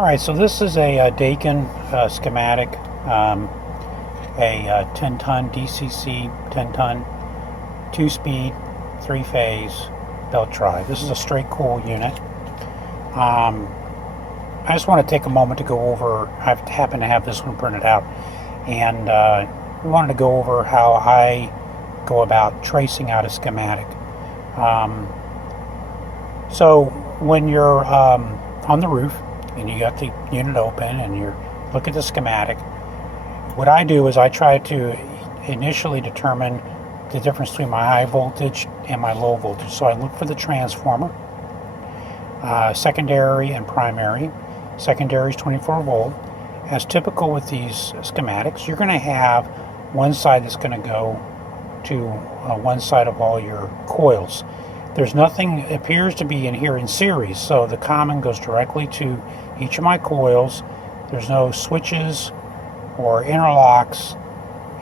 Alright, so this is a Daikin schematic, a 10-ton DCC, 10-ton, 2-speed, 3-phase belt drive. This is a straight coil unit. I just want to take a moment to go over, I happen to have this one printed out, and we wanted to go over how I go about tracing out a schematic. So when you're on the roof, and you got the unit open and you look at the schematic, what I do is I try to initially determine the difference between my high voltage and my low voltage. So I look for the transformer, secondary and primary. Secondary is 24 volt. As typical with these schematics, you're going to have one side that's going to go to one side of all your coils. There's nothing appears to be in here in series, so the common goes directly to each of my coils. There's no switches or interlocks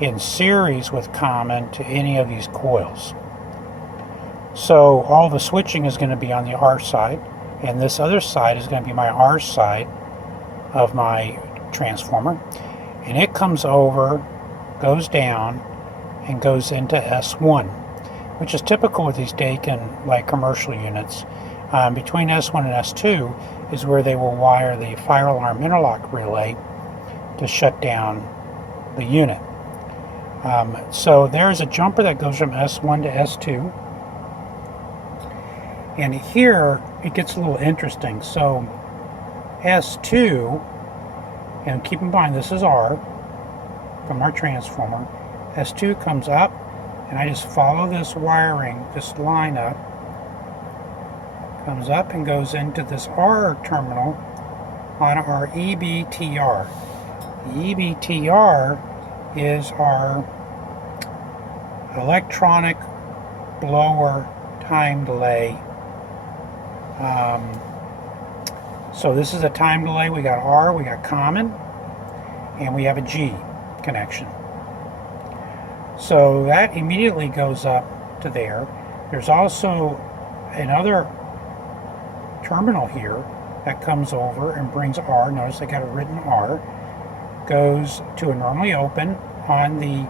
in series with common to any of these coils. So all the switching is going to be on the R side, and this other side is going to be my R side of my transformer, and it comes over, goes down, and goes into S1, which is typical with these Daikin like commercial units. Between S1 and S2 is where they will wire the fire alarm interlock relay to shut down the unit. So there's a jumper that goes from S1 to S2, and here it gets a little interesting. So S2, and keep in mind this is R from our transformer, S2 comes up, and I just follow this wiring, this line up, comes up and goes into this R terminal on our EBTR. The EBTR is our electronic blower time delay. So this is a time delay. We got R, we got common, and we have a G connection. So that immediately goes up to there. There's also another terminal here that comes over and brings R. Notice I got a written R. Goes to a normally open on the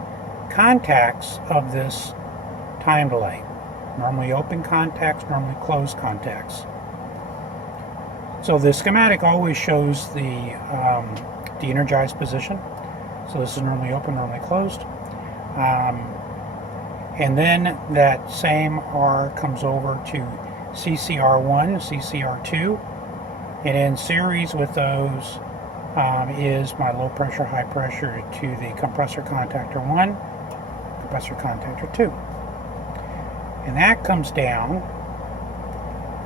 contacts of this time delay. Normally open contacts, normally closed contacts. So the schematic always shows the de-energized position. So this is normally open, normally closed. And then that same R comes over to CCR1, CCR2, and in series with those is my low pressure, high pressure to the compressor contactor 1, compressor contactor 2. And that comes down,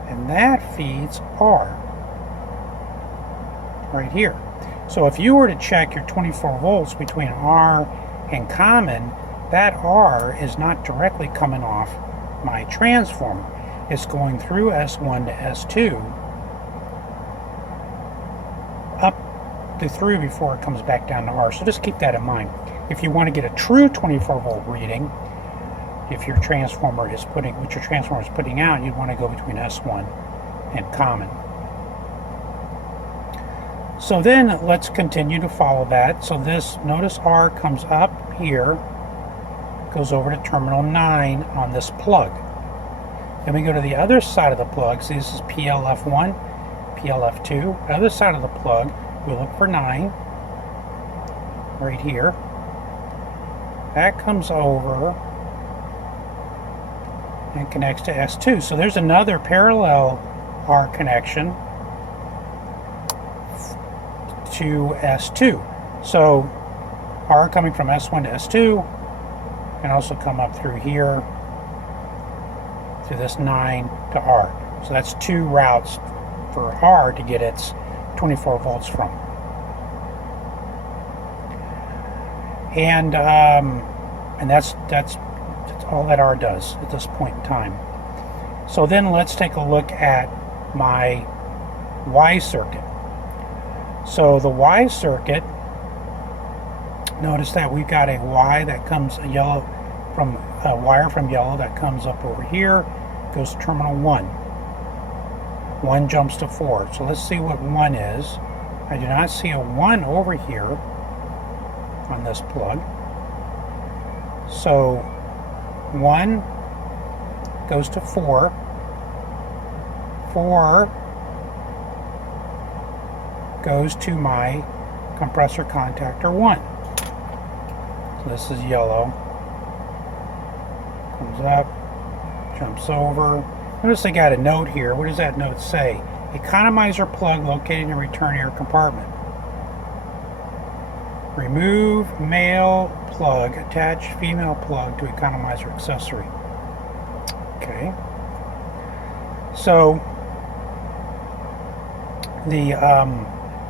and that feeds R right here. So if you were to check your 24 volts between R and common, that R is not directly coming off my transformer. It's going through S1 to S2 up to through before it comes back down to R. So just keep that in mind. If you want to get a true 24 volt reading, if your transformer is putting, what your transformer is putting out, you'd want to go between S1 and common. So then let's continue to follow that. So this, notice R comes up here, goes over to terminal 9 on this plug. Then we go to the other side of the plug. See, this is PLF1, PLF2. The other side of the plug, we look for 9 right here. That comes over and connects to S2. So there's another parallel R connection to S2. So R coming from S1 to S2 can also come up through here to this 9 to R. So that's 2 routes for R to get its 24 volts from. And that's all that R does at this point in time. So then let's take a look at my Y circuit. So the Y circuit, notice that we've got a Y that comes a yellow from a wire from yellow that comes up over here, goes to terminal 1. 1 jumps to 4. So let's see what 1 is. I do not see a 1 over here on this plug. So 1 goes to 4. 4 goes to my compressor contactor 1. So this is yellow. Comes up, jumps over. Notice I got a note here. What does that note say? Economizer plug located in return air compartment. Remove male plug, attach female plug to economizer accessory. Okay. So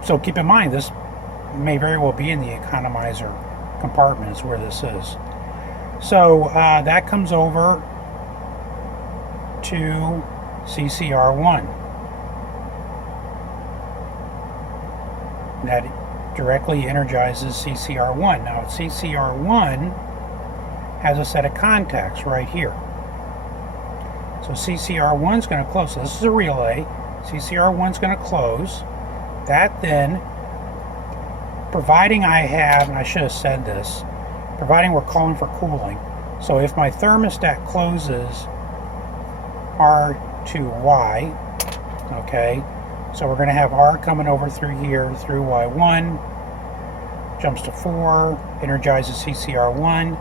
so keep in mind, this may very well be in the economizer compartment is where this is. So that comes over to CCR1. That directly energizes CCR1. Now CCR1 has a set of contacts right here. So CCR1 is going to close. So this is a relay. CCR1 is going to close. That then, providing I have, and I should have said this, providing we're calling for cooling. So if my thermostat closes R to Y, okay, so we're going to have R coming over through here, through Y1, jumps to 4, energizes CCR1.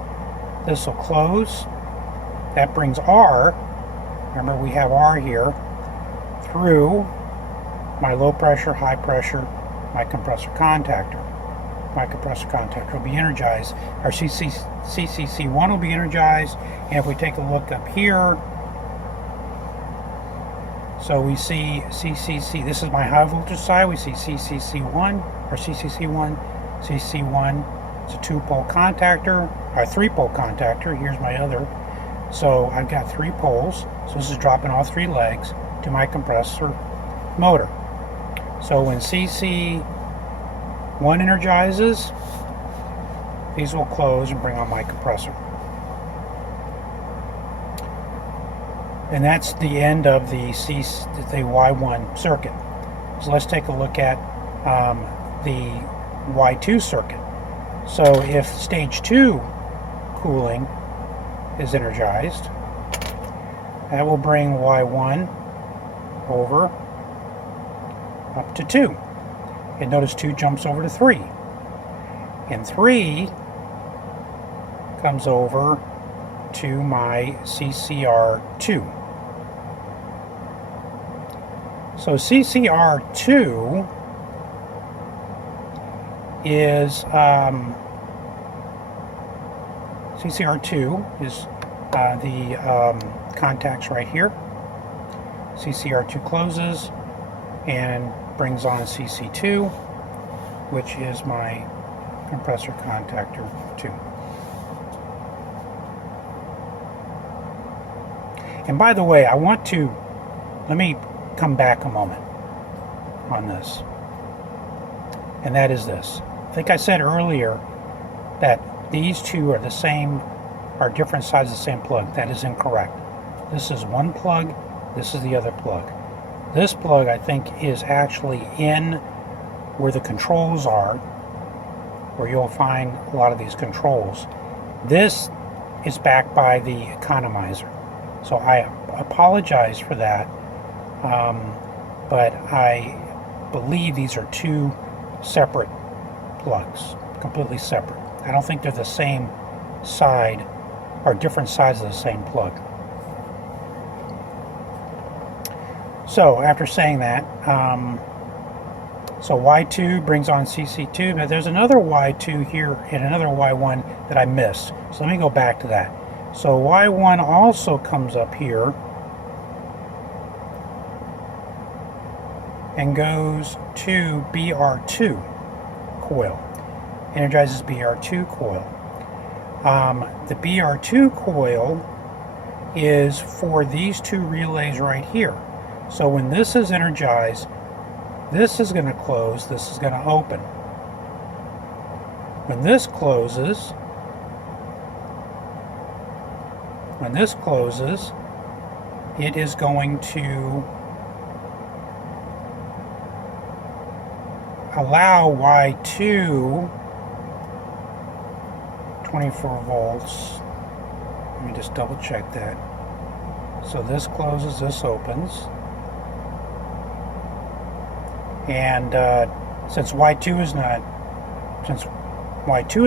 This will close. That brings R, remember we have R here, through my low pressure, high pressure, my compressor contactor. My compressor contactor will be energized. Our CCC1 will be energized. And if we take a look up here, so we see CCC, this is my high voltage side, we see CCC1, or CCC1, CC1, it's a 2-pole contactor, or 3-pole contactor, here's my other. So I've got 3 poles, so this is dropping all 3 legs to my compressor motor. So when CC1 energizes, these will close and bring on my compressor. And that's the end of the Y1 circuit. So let's take a look at the Y2 circuit. So if stage 2 cooling is energized, that will bring Y1 over up to 2. And notice 2 jumps over to 3. And 3 comes over to my CCR2. So CCR2 is the contacts right here. CCR2 closes and brings on CC2, which is my compressor contactor 2. And by the way, let me come back a moment on this. And that is this. I think I said earlier that these two are the same, are different sides of the same plug. That is incorrect. This is one plug, this is the other plug. This plug, I think, is actually in where the controls are, where you'll find a lot of these controls. This is backed by the economizer. So I apologize for that, but I believe these are 2 separate plugs, completely separate. I don't think they're the same side or different sides of the same plug. So after saying that, so Y2 brings on CC2, but there's another Y2 here and another Y1 that I missed. So let me go back to that. So Y1 also comes up here and goes to BR2 coil, energizes BR2 coil. The BR2 coil is for these 2 relays right here. So when this is energized, this is going to close, this is going to open. When this closes, it is going to allow Y2 24 volts. Let me just double check that. So this closes, this opens. And since Y2 is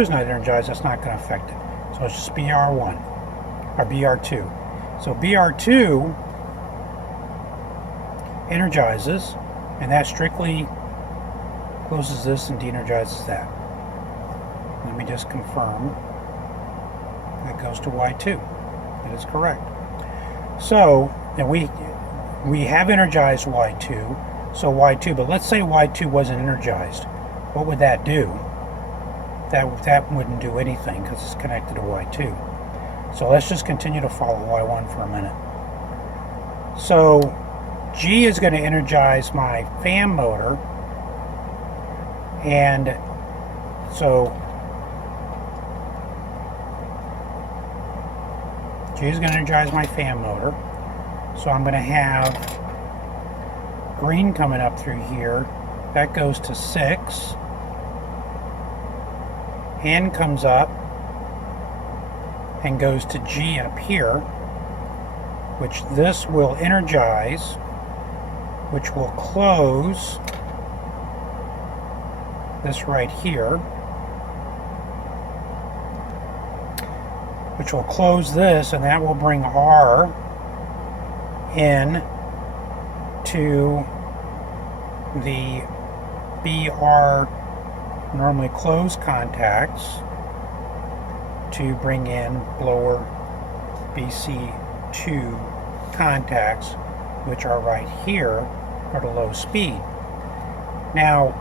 not energized, that's not going to affect it. So it's just BR1 or BR2. So BR2 energizes, and that strictly closes this and de-energizes that. Let me just confirm. That goes to Y2. That is correct. So, and we have energized Y2, so Y2, but let's say Y2 wasn't energized. What would that do? That wouldn't do anything because it's connected to Y2. So let's just continue to follow Y1 for a minute. So G is going to energize my fan motor, and so G is going to energize my fan motor. So I'm going to have green coming up through here. That goes to 6. N comes up and goes to G up here, which this will energize, which will close this right here, which will close this, and that will bring R in to the BR normally closed contacts to bring in blower BC2 contacts, which are right here for the low speed. Now,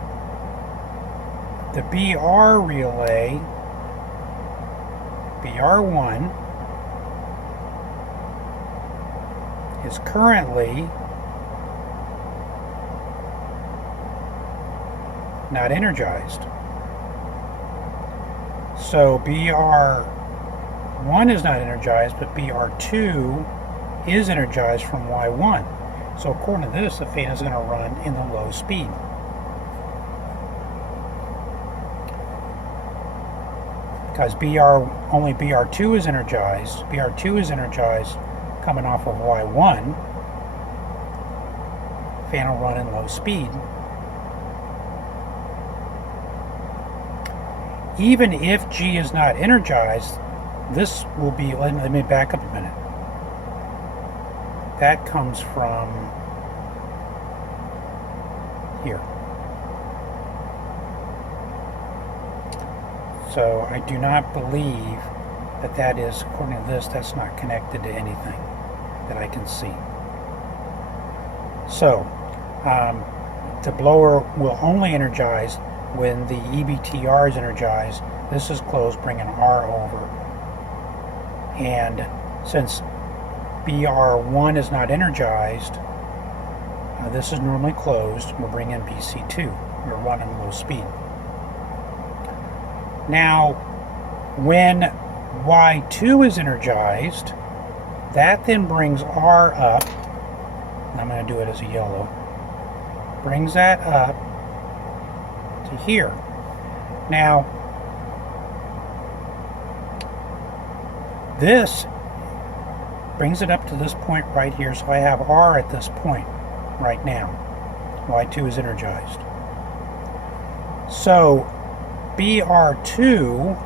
the BR relay, BR1, is currently not energized. So BR1 is not energized, but BR2 is energized from Y1. So according to this, the fan is going to run in the low speed. Because only BR2 is energized. BR2 is energized coming off of Y1. Fan will run in low speed. Even if G is not energized, this will be, let me back up a minute. That comes from here. So I do not believe that is, according to this, that's not connected to anything that I can see. So the blower will only energize when the EBTR is energized. This is closed, bringing R over. And since BR1 is not energized, this is normally closed. We'll bring in BC2. We're running low speed. Now, when Y2 is energized, that then brings R up. And I'm going to do it as a yellow. Brings that up to here. Now, this brings it up to this point right here, so I have R at this point right now. Y2 is energized. So BR2,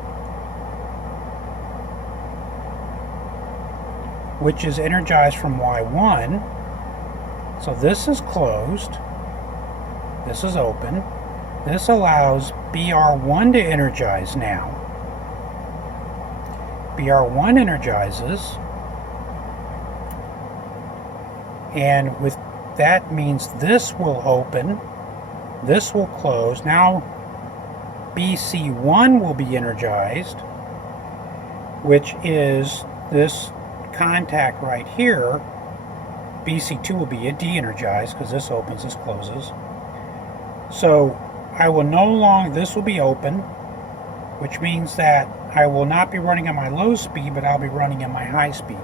which is energized from Y1, so this is closed, this is open, this allows BR1 to energize now. BR1 energizes, and with that means this will open, this will close. Now BC1 will be energized, which is this contact right here. BC2 will be de-energized because this opens, this closes. So I will no longer, this will be open, which means that I will not be running at my low speed, but I'll be running at my high speed.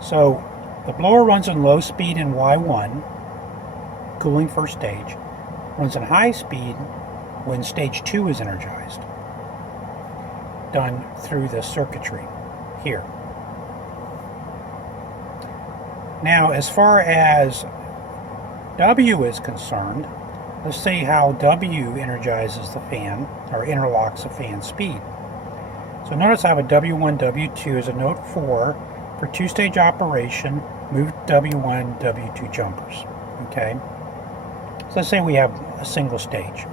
So the blower runs on low speed in Y1, cooling first stage. runs in high speed when stage 2 is energized, done through the circuitry here. Now, as far as W is concerned, let's see how W energizes the fan, or interlocks the fan speed. So notice I have a W1, W2 as a note 4 for two-stage operation, move W1, W2 jumpers. Okay? So let's say we have a single stage.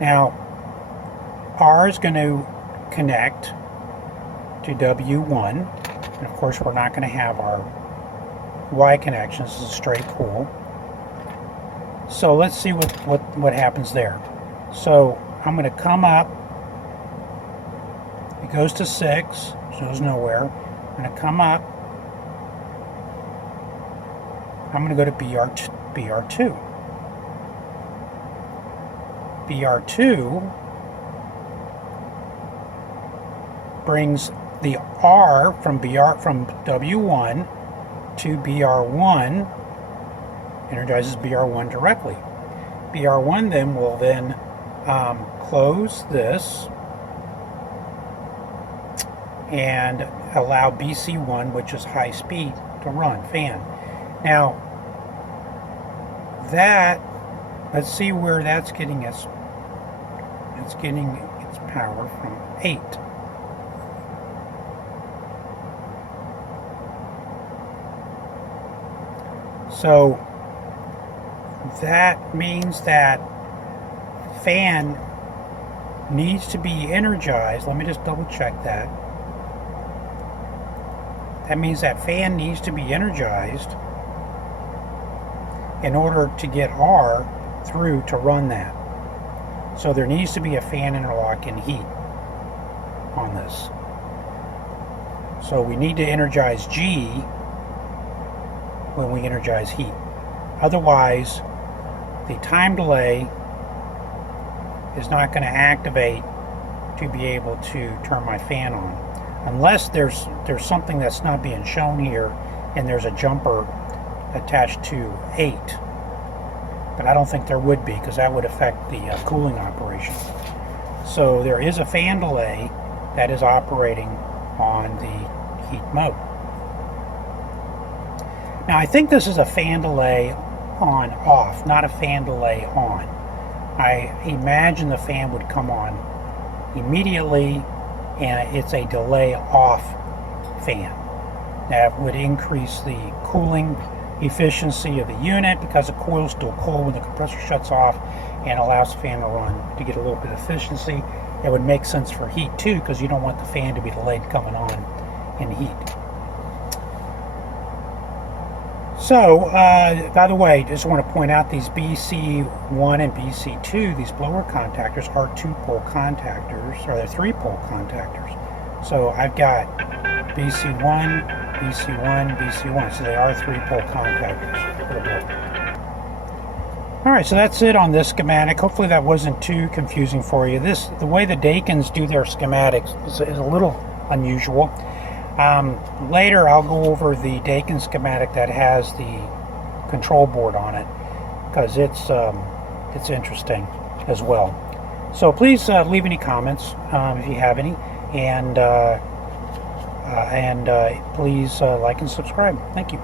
Now, R is going to connect to W1, and of course we're not going to have our Y connections. This is straight cool. So let's see what happens there. So I'm going to come up. It goes to 6, goes nowhere. I'm going to come up. I'm going to go to BR2. BR2 brings the R from W1 to BR1, energizes BR1 directly. BR1 then will close this and allow BC1, which is high speed, to run fan. Now that, let's see where that's getting its power from 8. So that means that fan needs to be energized. Let me just double check that. That means that fan needs to be energized in order to get R through to run that. So there needs to be a fan interlock in heat on this. So we need to energize G when we energize heat. Otherwise, the time delay is not going to activate to be able to turn my fan on. Unless there's something that's not being shown here and there's a jumper attached to 8. But I don't think there would be, because that would affect the cooling operation. So there is a fan delay that is operating on the heat mode. Now I think this is a fan delay on off, not a fan delay on. I imagine the fan would come on immediately, and it's a delay off fan. That would increase the cooling efficiency of the unit because the coil is still cold when the compressor shuts off, and allows the fan to run to get a little bit of efficiency. It would make sense for heat too, because you don't want the fan to be delayed coming on in heat. So, by the way, just want to point out these BC1 and BC2, these blower contactors are 2-pole contactors, or they're 3-pole contactors. So I've got BC1, BC1, BC1, so they are 3-pole contactors for the blower. Alright, so that's it on this schematic. Hopefully that wasn't too confusing for you. The way the Daikins do their schematics is a little unusual. Later I'll go over the Daikin schematic that has the control board on it, because it's interesting as well. So please leave any comments if you have any, and please like and subscribe. Thank you.